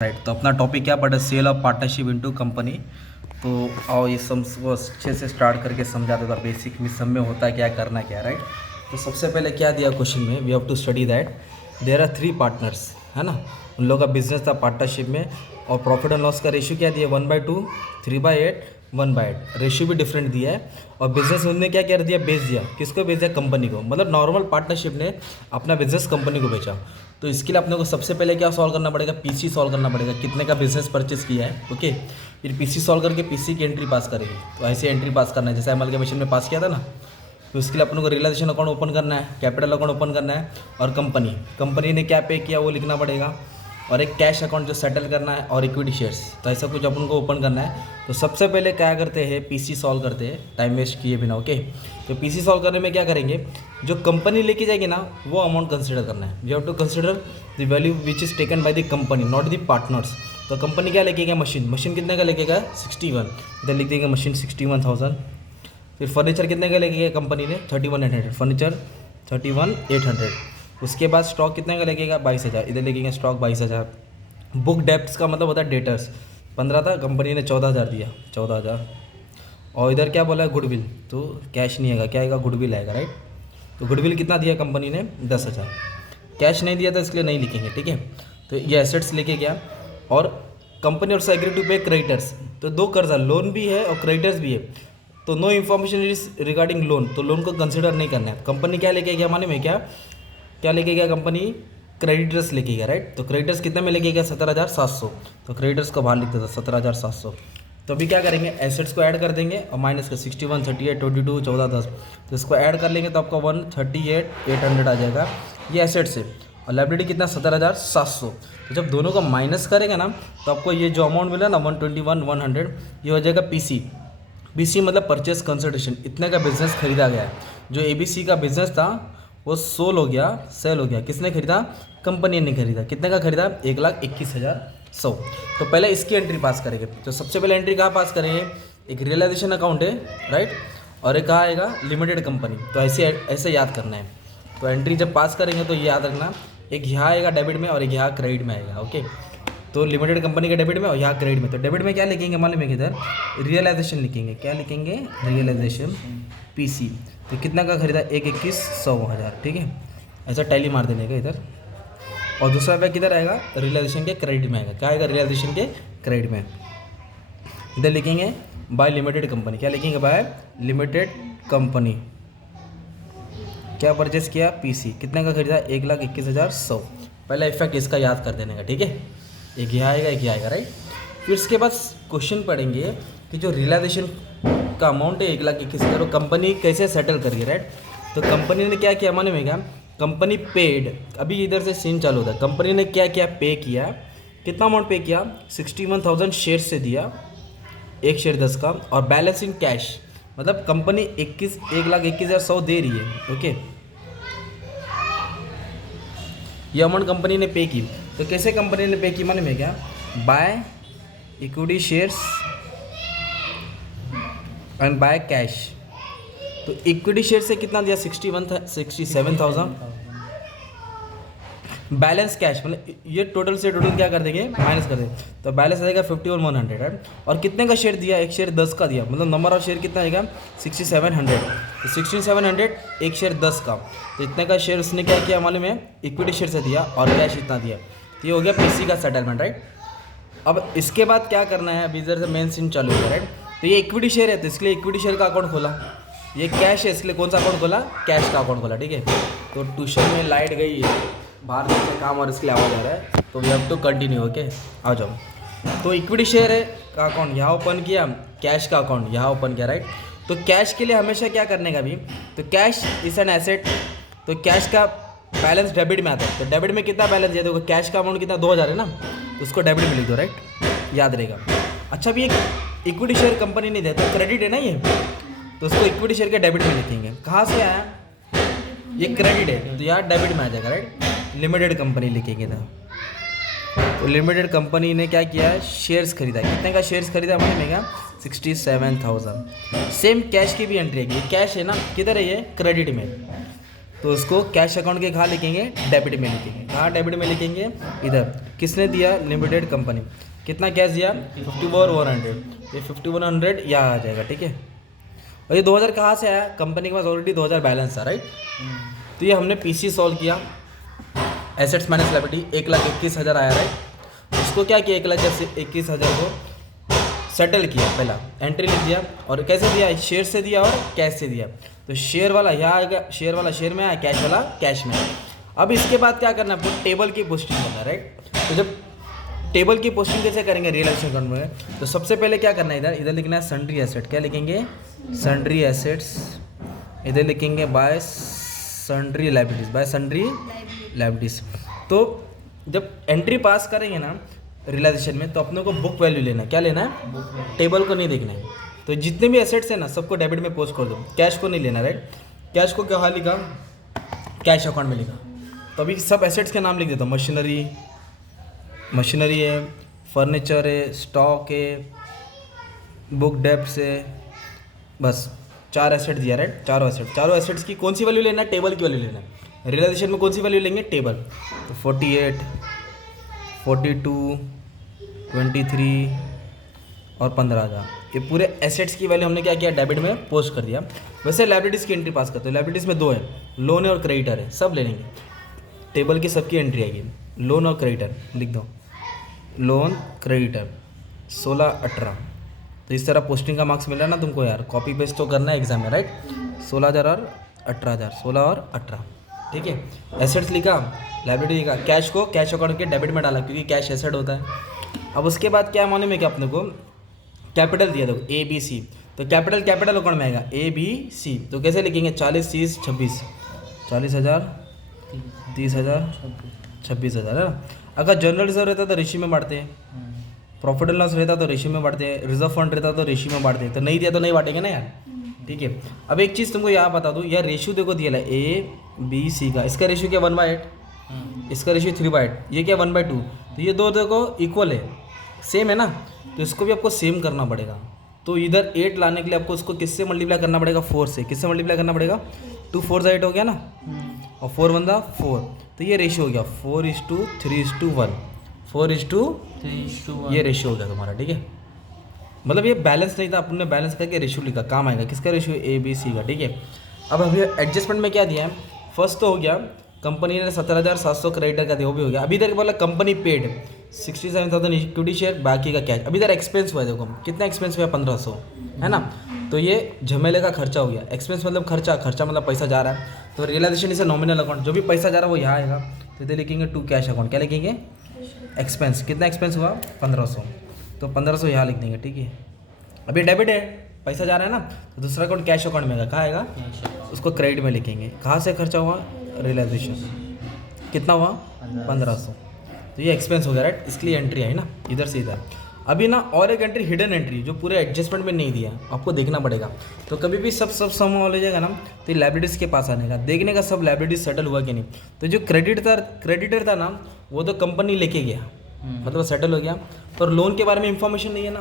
Right. तो अपना topic क्या पढ़ा, sale of partnership into company. तो आओ ये सब को अच्छे से स्टार्ट करके समझा देगा बेसिक में सब में होता है क्या, करना क्या, राइट। तो सबसे पहले क्या दिया क्वेश्चन में, we have to study that there are 3 partners, है ना। उन लोगों का बिजनेस था पार्टनरशिप में, और प्रॉफिट एंड लॉस का रेशियो क्या दिया, 1/2, 3/8, 1/8। रेशियो भी डिफरेंट दिया है। और बिजनेस उन्होंने क्या कर दिया, बेच दिया। किसको बेच दिया, कंपनी को। मतलब नॉर्मल पार्टनरशिप ने अपना बिजनेस कंपनी को बेचा। तो इसके लिए अपने को सबसे पहले क्या सॉल्व करना पड़ेगा, पीसी सॉल्व करना पड़ेगा, कितने का बिजनेस परचेस किया है। ओके, फिर पीसी सॉल्व करके पीसी की एंट्री पास करेगी। तो ऐसे एंट्री पास करना है जैसे एमल में पास किया था ना। तो उसके लिए अपने को रियलाइजेशन अकाउंट ओपन करना है, कैपिटल अकाउंट ओपन करना है, और कंपनी ने क्या पे किया वो लिखना पड़ेगा, और एक कैश अकाउंट जो सेटल करना है, और इक्विटी शेयर्स। तो ऐसा कुछ अपन को ओपन करना है। तो सबसे पहले क्या करते हैं, पीसी सॉल्व करते हैं टाइम वेस्ट किए बिना। ओके, तो पीसी सॉल्व करने में क्या करेंगे, जो कंपनी लेके जाएगी ना वो अमाउंट कंसिडर करना है। We have to consider the value which is taken by the company, not the partners. तो कंपनी क्या लेके गया, मशीन कितने का लेके गया, 61। इधर लिख देंगे मशीन 61,000। फिर फर्नीचर कितने का लेके गया कंपनी ने, 31,800। फर्नीचर 31,800। उसके बाद स्टॉक कितने का लगेगा, 22,000। इधर लगेगा स्टॉक 22,000। बुक डेप्ट्स का मतलब होता है डेटर्स, 15 था, कंपनी ने 14,000 दिया, 14,000। और इधर क्या बोला है, गुडविल। तो कैश नहीं आएगा, क्या आएगा, गुडविल आएगा, राइट। तो गुडविल कितना दिया कंपनी ने, 10,000। कैश नहीं दिया था इसलिए नहीं लिखेंगे, ठीक है। तो ये एसेट्स लेके गया, और कंपनी और एग्री टू पे क्रेडिटर्स। तो दो कर्जा, लोन भी है और क्रेडिटर्स भी है। तो no information is regarding loan, तो लोन को कंसिडर नहीं करना है। कंपनी क्या लेके गया, माने में क्या लेके गया कंपनी, क्रेडिटर्स लेके गया, राइट। तो क्रेडिटर्स कितने में लेके गया, 17,700। तो क्रेडिटर्स को बाहर लिखते था 17,700। तो अभी क्या करेंगे, एसेट्स को ऐड कर देंगे और माइनस का 61, 38, 22, 14, 10। तो इसको ऐड कर लेंगे तो आपका 138,800 आ जाएगा, ये एसेट्स है। और लाइबिलिटी कितना, 17,700। तो जब दोनों का माइनस करेंगे ना, तो आपको ये जो अमाउंट मिला ना 121,100, ये हो जाएगा पीसी मतलब परचेस कंसिडरेशन। इतने का बिजनेस खरीदा गया है। जो एबीसी का बिजनेस था वो सेल हो गया। किसने खरीदा, कंपनी ने खरीदा। कितने का खरीदा, 1,21,100। तो पहले इसकी एंट्री पास करेंगे। तो सबसे पहले एंट्री कहाँ पास करेंगे, एक रियलाइजेशन अकाउंट है, राइट, और एक कहाँ आएगा, लिमिटेड कंपनी। तो ऐसे याद करना है। तो एंट्री जब पास करेंगे तो ये याद रखना, एक यहाँ आएगा डेबिट में और एक यहाँ क्रेडिट में आएगा। ओके, तो लिमिटेड कंपनी के डेबिट में और यहाँ क्रेडिट में। तो डेबिट में क्या लिखेंगे, मालूम है किधर, रियलाइजेशन लिखेंगे। क्या लिखेंगे, रियलाइजेशन पीसी। तो कितना का खरीदा, 1,21,100,000, ठीक है। ऐसा टैली मार देने का इधर। और दूसरा रुपया किधर आएगा, रियलाइजेशन के क्रेडिट में आएगा। क्या आएगा, रियलाइजेशन के क्रेडिट में। इधर लिखेंगे बाय लिमिटेड कंपनी। क्या लिखेंगे, बाय लिमिटेड कंपनी। क्या परचेस किया, पीसी। कितने का खरीदा, 1,21,100। पहला इफेक्ट इसका याद कर देने का, ठीक है। एक यहाँ आएगा, एक यहाँ आएगा, राइट। फिर इसके बाद क्वेश्चन पढ़ेंगे कि जो रियलाइजेशन का अमाउंट है 1,21,000, वो कंपनी कैसे सेटल करिए, राइट। तो कंपनी ने क्या किया, माने में क्या, कंपनी पेड। अभी इधर से सीन चालू होता है। कंपनी ने क्या किया, पे किया। कितना अमाउंट पे किया, 61,000 शेयर से दिया, एक शेयर 10 का, और बैलेंस इन कैश। मतलब कंपनी 1,21,100 दे रही है। ओके, ये अमाउंट कंपनी ने पे की। तो कैसे कंपनी ने पे की, माने में क्या, by equity shares and by cash. तो इक्विटी शेयर से कितना दिया, 67,000। बैलेंस कैश मतलब ये टोटल से टोटल क्या कर देंगे, माइनस कर देंगे। तो बैलेंस आएगा 51,100, राइट। और कितने का शेयर दिया, एक शेयर 10 का दिया। मतलब नंबर ऑफ शेयर कितना आएगा, 6700। तो 6700, एक शेयर 10 का। तो इतने का शेयर उसने क्या किया, मालूम है, इक्विटी शेयर से दिया, और कैश इतना दिया। तो ये हो गया पीसी का सेटलमेंट, राइट। अब इसके बाद क्या करना है, अभी इधर से मेन सीन चालू है, राइट। तो ये इक्विटी शेयर है, तो इसके लिए इक्विटी शेयर का अकाउंट खोला। ये कैश है, इसलिए कौन सा अकाउंट खोला, कैश का अकाउंट खोला, ठीक है। तो ट्यूशन में लाइट गई है, बाहर से काम और इसके लिए आवाज़ आ रहा है, तो we have to continue. Okay, आ जाओ। तो इक्विटी शेयर है का अकाउंट यहाँ ओपन किया, कैश का अकाउंट यहाँ ओपन किया, राइट। तो कैश के लिए हमेशा क्या करने का भी, तो कैश इज एन एसेट। तो कैश का बैलेंस डेबिट में आता है। तो डेबिट में कितना बैलेंस है, देखो कैश का अमाउंट कितना, 2,000 है ना, तो उसको डेबिट में लिख दो, राइट, याद रहेगा। अच्छा, भी एक इक्विटी शेयर कंपनी नहीं देता, क्रेडिट है ना ये, तो उसको इक्विटी शेयर के डेबिट में लिखेंगे। कहाँ से आया, ये क्रेडिट है, तो यार डेबिट में आ जाएगा, राइट। लिमिटेड कंपनी लिखेंगे था। तो लिमिटेड कंपनी ने क्या किया है, शेयर्स खरीदा। कितने का शेयर्स खरीदा, मैंने मेगा 67,000। सेम कैश की भी एंट्री है, कैश है ना, किधर है ये, क्रेडिट में। तो उसको कैश अकाउंट के कहाँ लिखेंगे, डेबिट में लिखेंगे। कहाँ डेबिट में लिखेंगे, इधर। किसने दिया, लिमिटेड कंपनी। कितना कैश दिया, 51,100, ये 51,100 यहाँ आ जाएगा, ठीक है। और ये 2,000 कहाँ से आया, कंपनी के पास ऑलरेडी 2,000 बैलेंस था, राइट। तो ये हमने पीसी सॉल्व किया, एसेट्स माइनस लायबिलिटी 1,21,000 आया, राइट। उसको क्या किया, 1,21,000 को सेटल किया, पहला एंट्री लिख दिया। और कैसे दिया, शेयर से दिया और कैश से दिया। तो शेयर वाला यहाँ आएगा, शेयर वाला शेयर में आया, कैश वाला कैश में आया। अब इसके बाद क्या करना है, टेबल की पोस्टिंग करना है, राइट। तो जब टेबल की पोस्टिंग कैसे करेंगे रियलाइजेशन अकाउंट में, तो सबसे पहले क्या करना है, इधर लिखना है सन्ड्री एसेट। क्या लिखेंगे, सन्ड्री एसेट्स। इधर लिखेंगे bye sundry liabilities, bye sundry liabilities. तो जब एंट्री पास करेंगे ना रियलाइजेशन में, तो अपने को बुक वैल्यू लेना है। क्या लेना है, टेबल को नहीं देखना है। तो जितने भी एसेट्स हैं ना, सबको डेबिट में पोस्ट कर दो, कैश को नहीं लेना, राइट। कैश को कहाँ लिखा, कैश अकाउंट में लिखा। तो अभी सब एसेट्स के नाम लिख देता हूँ। मशीनरी है, फर्नीचर है, स्टॉक है, बुक डेब्ट्स है, बस 4 एसेट दिया, राइट। चारों एसेट्स की कौन सी वैल्यू लेना है, टेबल की वैल्यू लेना है। रियलाइजेशन में कौन सी वैल्यू लेंगे, टेबल। तो 48, 42, 23 और 15,000, ये पूरे एसेट्स की वैल्यू हमने क्या किया, डेबिट में पोस्ट कर दिया। वैसे लायबिलिटीज़ की एंट्री पास करते हैं। लायबिलिटीज़ में 2 है, लोन है और क्रेडिटर है, सब ले लेंगे। टेबल की सबकी एंट्री आएगी, लोन और क्रेडिटर लिख दो, लोन क्रेडिटर 16, 18। तो इस तरह पोस्टिंग का मार्क्स मिल रहा है ना तुमको यार, कॉपी पेस्ट तो करना है एग्जाम में, राइट। 16,000 और 18,000, 16 और 18, ठीक है। एसेट्स लिखा, लायबिलिटी लिखा, कैश को कैश अकाउंट के डेबिट में डाला, क्योंकि कैश एसेट होता है। अब उसके बाद क्या मालूम है कि अपने को कैपिटल दिया, देखो ABC। तो कैपिटल अकाउंट में आएगा ABC। तो कैसे लिखेंगे, 40, 30, 26, 40,000, 30,000, 26,000 है ना। अगर जनरल रिजर्व रहता तो रेशियो में बांटते हैं, प्रॉफिट एंड लॉस रहता तो रेशियो में बांटते हैं, रिजर्व फंड रहता तो रेशियो में बांटते हैं। तो नहीं दिया तो नहीं बांटेंगे ना यार, ठीक है। अब एक चीज़ तुमको यहाँ बता दूँ, यार रेशियो देखो दिया है ABC का, इसका रेशियो क्या 1/8, इसका रेशियो 3/8, ये क्या 1/2। तो ये दो देखो इक्वल है, सेम है ना। तो इसको भी आपको सेम करना पड़ेगा। तो इधर 8 लाने के लिए आपको उसको किससे मल्टीप्लाई करना पड़ेगा, 4 से। किससे मल्टीप्लाई करना पड़ेगा, 2 4 8 हो गया ना, और 4 1 4। तो ये रेशियो हो गया 4:3:1, 4:3:1 ये रेशियो हो गया तुम्हारा, ठीक है। मतलब ये बैलेंस नहीं था, अपने बैलेंस करके रेशियो लिखा, काम आएगा। किसका रेशियो, ABC का, ठीक है। अब अभी एडजस्टमेंट में क्या दिया है, फर्स्ट तो हो गया कंपनी ने 17,700 क्रेडिटर का दिया, वो भी हो गया। अभी तक बोला कंपनी पेड 67,000 इक्विटी शेयर, बाकी का कैश। अभी इधर एक्सपेंस हुआ है, देखो कितना एक्सपेंस हुआ, 1,500 है ना। तो ये झमेले का खर्चा हो गया। एक्सपेंस मतलब खर्चा मतलब पैसा जा रहा है। तो रियलाइजेशन इसे नॉमिनल अकाउंट, जो भी पैसा जा रहा है वो यहाँ आएगा। तो इधर लिखेंगे टू कैश अकाउंट, क्या लिखेंगे, एक्सपेंस। कितना एक्सपेंस हुआ, 1,500। तो 1,500 यहाँ लिख देंगे, ठीक है। अभी डेबिट है, पैसा जा रहा है ना, तो दूसरा अकाउंट कैश अकाउंट में आएगा, कहाँ आएगा, उसको क्रेडिट में लिखेंगे। कहाँ से खर्चा हुआ, रियलाइजेशन, कितना हुआ, 1,500। तो ये एक्सपेंस हो गया, राइट। इसके लिए एंट्री आई ना इधर से इधर। अभी ना और एक एंट्री हिडन एंट्री, जो पूरे एडजस्टमेंट में नहीं दिया, आपको देखना पड़ेगा। तो कभी भी सब सम हो जाएगा ना, तो ये लायबिलिटीज़ के पास आने का, देखने का सब लायबिलिटीज सेटल हुआ कि नहीं। तो जो क्रेडिटर था ना, वो तो कंपनी लेके गया, मतलब सेटल हो गया। पर लोन के बारे में इंफॉर्मेशन नहीं है ना,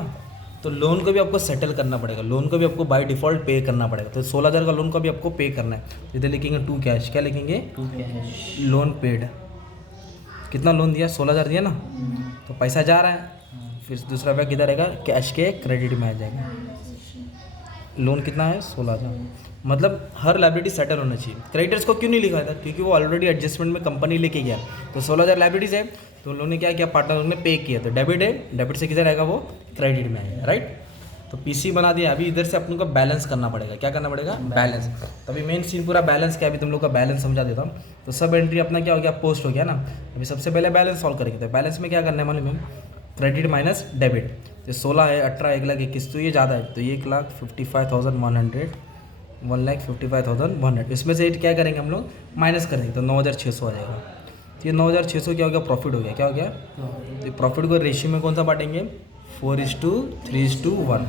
तो लोन को भी आपको सेटल करना पड़ेगा। लोन को भी आपको बाय डिफ़ॉल्ट पे करना पड़ेगा। तो 16,000 का लोन को भी आपको पे करना है। इधर लिखेंगे टू कैश, क्या लिखेंगे, टू कैश, लोन पेड। कितना लोन दिया, 16,000 दिया ना, तो पैसा जा रहा है। फिर दूसरा बैग किधर रहेगा, कैश के क्रेडिट में आ जाएगा। लोन कितना है, 16,000। मतलब हर लायबिलिटी सेटल होना चाहिए। क्रेडिटर्स को क्यों नहीं लिखा था, क्योंकि वो ऑलरेडी एडजस्टमेंट में कंपनी लेके गया। तो 16,000 लायबिलिटीज़ है, तो उन्होंने क्या किया, पार्टनर ने पे किया। तो डेबिट है, डेबिट से किधर आएगा, वो क्रेडिट में आएगा, राइट। तो पीसी बना दिया। अभी इधर से अपने को बैलेंस करना पड़ेगा। क्या करना पड़ेगा, बैलेंस। तो अभी मेन सीन पूरा बैलेंस क्या, अभी तुम लोग का बैलेंस समझा देता हूँ। तो सब एंट्री अपना क्या हो गया, पोस्ट हो गया ना। अभी सबसे पहले बैलेंस सॉल्व करेंगे। तो बैलेंस में क्या करना है मालूम है, क्रेडिट माइनस डेबिट। तो 16 है, 18, 1,21,000, तो ये ज़्यादा है। तो 1,55,100, 1,55,100। इसमें से क्या करेंगे हम लोग, माइनस करेंगे, तो 9,600 आ जाएगा। तो ये 9,600 क्या हो गया, प्रॉफिट हो गया। क्या हो गया, तो प्रॉफिट को रेशियो में कौन सा बांटेंगे, 4:3:1।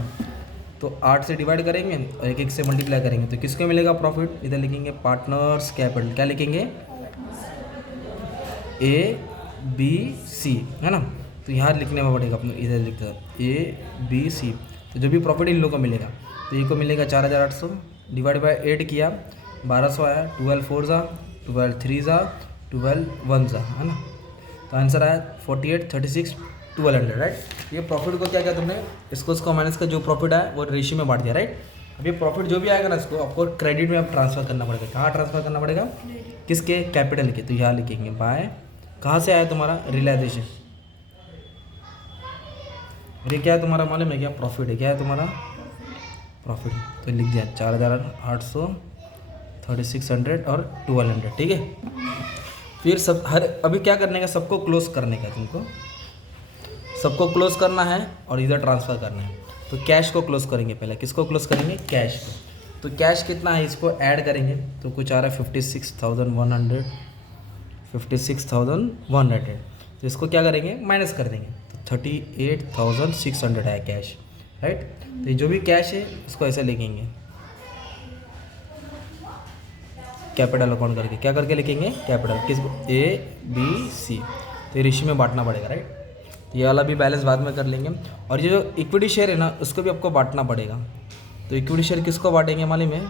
तो 8 से डिवाइड करेंगे और 1 से मल्टीप्लाई करेंगे। तो किसको मिलेगा प्रॉफिट, इधर लिखेंगे पार्टनर्स कैपिटल। क्या लिखेंगे, ABC, है ना। तो यहाँ लिखने में पड़ेगा अपने, इधर लिखते हैं ABC। तो जो भी प्रॉफिट इन लोगों को मिलेगा, तो ये को मिलेगा 4,800, डिवाइड बाय 8 किया 1200 आया, 12 4 जा, 12 3 जा, 12 1 जा, है ना। तो आंसर आया 48 36 1200, राइट। ये प्रॉफिट को क्या किया तुमने, इसको माइनस का जो प्रॉफिट आया वो रेशियो में बांट दिया, राइट। अब ये प्रॉफिट जो भी आएगा ना, इसको आपको क्रेडिट में अब ट्रांसफ़र करना पड़ेगा। कहाँ ट्रांसफ़र करना पड़ेगा, किसके, कैपिटल के। तो यहाँ लिखेंगे बाय, कहाँ से आया तुम्हारा, रियलाइजेशन। ये क्या है तुम्हारा मालूम है क्या, प्रॉफिट है। क्या है तुम्हारा, प्रॉफिट। तो लिख दिया 4800, 3600 और 1200, ठीक है। फिर सब अभी क्या करने का, सबको क्लोज करने का, तुमको सबको क्लोज करना है और इधर ट्रांसफ़र करना है। तो कैश को क्लोज करेंगे पहले, किसको क्लोज करेंगे, कैश को। तो कैश कितना है, इसको ऐड करेंगे तो कुछ आ रहा है 56,100, 56,100। तो इसको क्या करेंगे, माइनस कर देंगे। तो 38,600 आया कैश, राइट। तो ये जो भी कैश है उसको ऐसे लिखेंगे, कैपिटल अकाउंट करके। क्या करके लिखेंगे, कैपिटल, किस, ABC। तो ये रेशियो में बांटना पड़ेगा, राइट। ये वाला भी बैलेंस बाद में कर लेंगे। और ये जो इक्विटी शेयर है ना, उसको भी आपको बांटना पड़ेगा। तो इक्विटी शेयर किसको बांटेंगे मालूम है,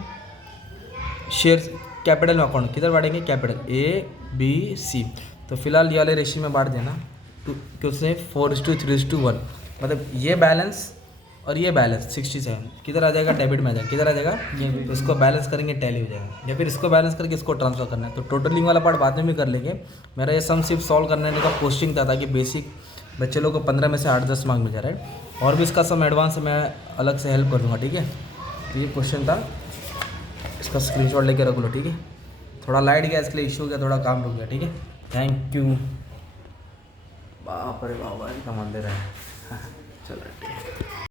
शेयर कैपिटल में अकाउंट किधर बांटेंगे, कैपिटल ABC। तो फिलहाल ये वाले रेशियो में बांट देना, क्योंकि 4:3:1। मतलब ये बैलेंस और ये बैलेंस 67 किधर आ जाएगा, डेबिट में आ जाएगा। किधर आ जाएगा, ये इसको बैलेंस करेंगे, टैली हो जाएगा। या फिर इसको बैलेंस करके इसको ट्रांसफर करना है। तो टोटलिंग वाला पार्ट बाद में भी कर लेंगे। मेरा ये सम सिर्फ सॉल्व करने का पोस्टिंग था, ताकि बेसिक बच्चे लोग को 15 में से 8-10 मार्क मिल जाए, राइट। और भी इसका सम एडवांस मैं अलग से हेल्प कर दूँगा, ठीक है। तो ये क्वेश्चन था, इसका स्क्रीनशॉट लेके रख लो, ठीक है। थोड़ा लाइट गया इसलिए इशू हो गया, थोड़ा काम रुक गया, ठीक है। Thank you. बाप रे बाबा, इतना मंदिर है। चलो ठीक है।